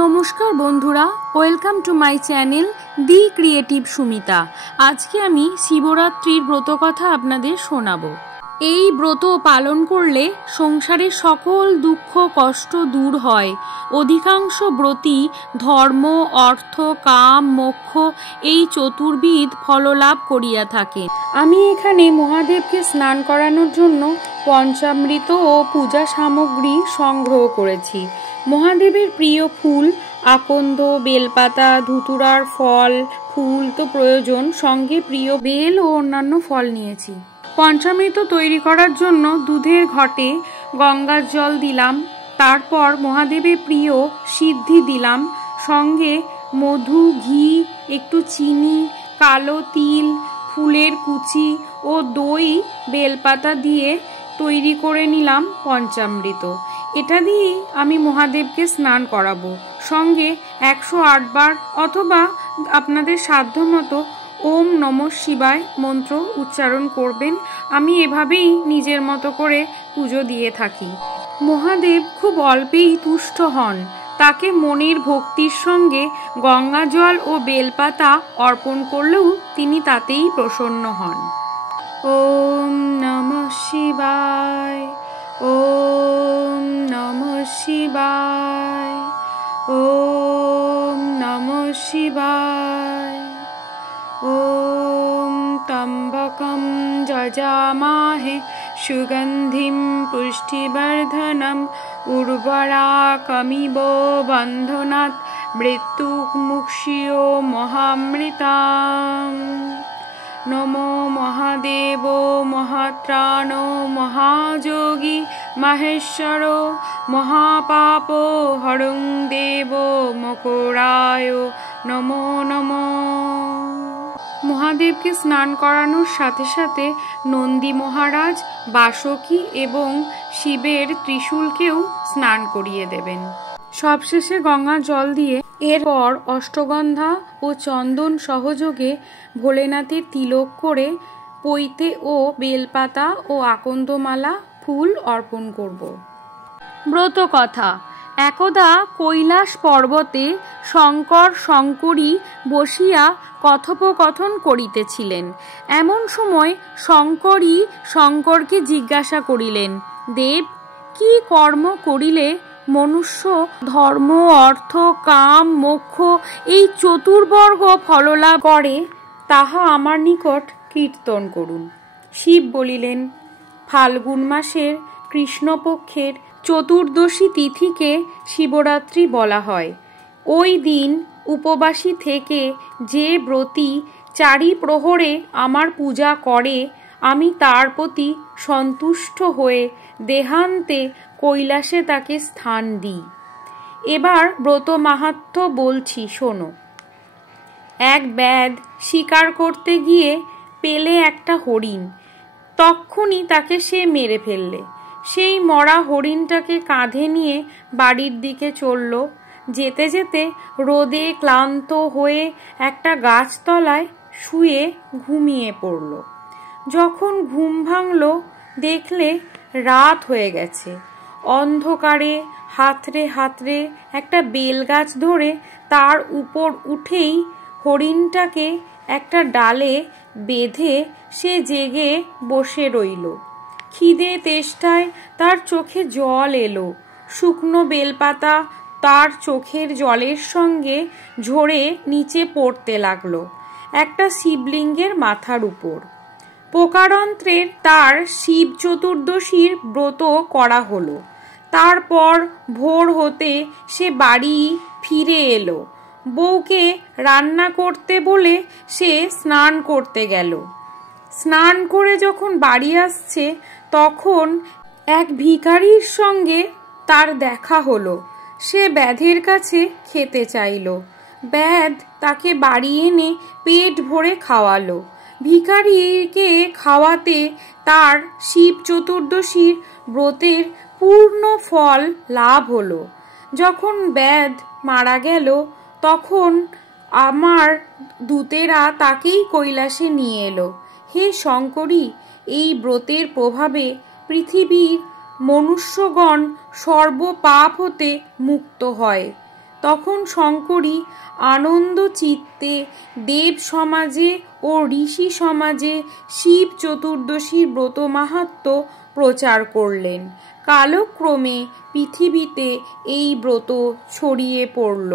নমস্কার বন্ধুরা, welcome to my channel the creative Sumita. আজকে আমি শিবরাত্রির ব্রত কথা আপনাদের শোনাবো। এই ব্রত পালন করলে সংসারের সকল দুঃখ কষ্ট দূর হয়। অধিকাংশ ব্রতী ধর্ম, অর্থ, কাম, মোক্ষ এই চতুর্বিধ ফললাভ করিয়া থাকে। আমি এখানে মহাদেবকে স্নান করানোর জন্য পঞ্চামৃত ও পূজা সামগ্রী সংগ্রহ করেছি। মহাদেবের প্রিয় ফুল আকন্দ, বেলপাতা, ধুতুরার ফল, ফুল তো প্রয়োজন, সঙ্গে প্রিয় বেল ও অন্যান্য ফল নিয়েছি। পঞ্চামৃত তৈরি করার জন্য দুধের ঘটে গঙ্গার জল দিলাম, তারপর মহাদেবের প্রিয় সিদ্ধি দিলাম, সঙ্গে মধু, ঘি, একটু চিনি, কালো তিল, ফুলের কুচি ও দই, বেলপাতা দিয়ে তৈরি করে নিলাম পঞ্চামৃত। এটা দিয়েই আমি মহাদেবকে স্নান করাবো। সঙ্গে 108 বার অথবা আপনাদের সাধ্যমতো ওম নমঃ শিবায় মন্ত্র উচ্চারণ করবেন। আমি এভাবেই নিজের মতো করে পুজো দিয়ে থাকি। মহাদেব খুব অল্পেই তুষ্ট হন। তাকে মনের ভক্তির সঙ্গে গঙ্গা জল ও বেলপাতা অর্পণ করলেও তিনি তাতেই প্রসন্ন হন। ওম নমঃ শিবায়, ওম নমঃ শিবায়, ওম নমঃ শিবায়। ওম ত্র্যম্বকম যজামহে সুগন্ধিম পুষ্টিবর্ধনম উর্বরাকমিব বন্ধনাৎ মৃত্যুমুক্ষীয় মহামৃতাম। নমো মহাদেব মহাত্রাণ মহাযোগী মহেশ্বর মহাপাপ হরং দেব মকরায় নমো নমঃ। মহাদেবকে স্নান করানোর সাথে সাথে নন্দী মহারাজ, বাসকী এবং শিবের ত্রিশূলকেও স্নান করিয়ে দেবেন। সবশেষে গঙ্গা জল দিয়ে এরপর অষ্টগন্ধা ও চন্দন সহযোগে ভোলেনাথের তিলক করে পৈতে ও বেলপাতা ও আকন্দমালা ফুল অর্পণ করব। ব্রত কথা। একদা কৈলাস পর্বতে শঙ্কর শঙ্করী বসিয়া কথোপকথন করিতেছিলেন। এমন সময় শঙ্করী শঙ্করকে জিজ্ঞাসা করিলেন, দেব, কি কর্ম করিলে মনুষ্য ধর্ম, অর্থ, কাম, মোক্ষ এই চতুর্বর্গ ফললাভ করে, তাহা আমার নিকট কীর্তন করুন। শিব বলিলেন, ফাল্গুন মাসের কৃষ্ণপক্ষের চতুর্দশী তিথিকে শিবরাত্রি বলা হয়। ওই দিন উপবাসী থেকে যে ব্রতী চারি প্রহরে আমার পূজা করে, আমি তার প্রতি সন্তুষ্ট হয়ে দেহান্তে কৈলাসে তাকে স্থান দিই। এবার ব্রত মাহাত্ম্য বলছি, শোনো। এক ব্যাধ শিকার করতে গিয়ে পেলে একটা হরিণ। তক্ষুনি তাকে সে মেরে ফেললে। সেই মরা হরিণটাকে কাঁধে নিয়ে বাড়ির দিকে চলল। যেতে যেতে রোদে ক্লান্ত হয়ে একটা গাছতলায় শুয়ে ঘুমিয়ে পড়ল। যখন ঘুম ভাঙল, দেখলে রাত হয়ে গেছে। অন্ধকারে হাতড়ে হাতড়ে একটা বেলগাছ ধরে তার উপর উঠেই হরিণটাকে একটা ডালে বেঁধে সে জেগে বসে রইল। খিদে তেষ্টায় তার চোখে জল এলো। শুকনো বেলপাতা তার চোখের জলের সঙ্গে ঝরে নিচে পড়তে লাগলো একটা শিবলিঙ্গের মাথার উপর। প্রকারান্তরে তার শিব চতুর্দশীর ব্রত করা হলো। তারপর ভোর হতে সে বাড়ি ফিরে এলো। বউকে রান্না করতে বলে সে স্নান করতে গেল। স্নান করে যখন বাড়ি আসছে, তখন এক ভিখারির সঙ্গে তার দেখা হলো। সে ব্যাধের কাছে খেতে চাইল। ব্যাধ তাকে বাড়ি এনে পেট ভরে খাওয়ালো। ভিখারিকে খাওয়াতে তার শিব চতুর্দশীর ব্রতের পূর্ণ ফল লাভ হলো। যখন ব্যাধ মারা গেল, তখন আমার দূতেরা তাকেই কৈলাসে নিয়ে এলো। হে শঙ্করী, এই ব্রতের প্রভাবে পৃথিবীর মনুষ্যগণ সর্বপাপ হতে মুক্ত হয়। তখন শঙ্করী আনন্দ চিত্তে দেব সমাজে ও ঋষি সমাজে শিব চতুর্দশীর ব্রত মাহাত্ম্য প্রচার করলেন। কালক্রমে পৃথিবীতে এই ব্রত ছড়িয়ে পড়ল।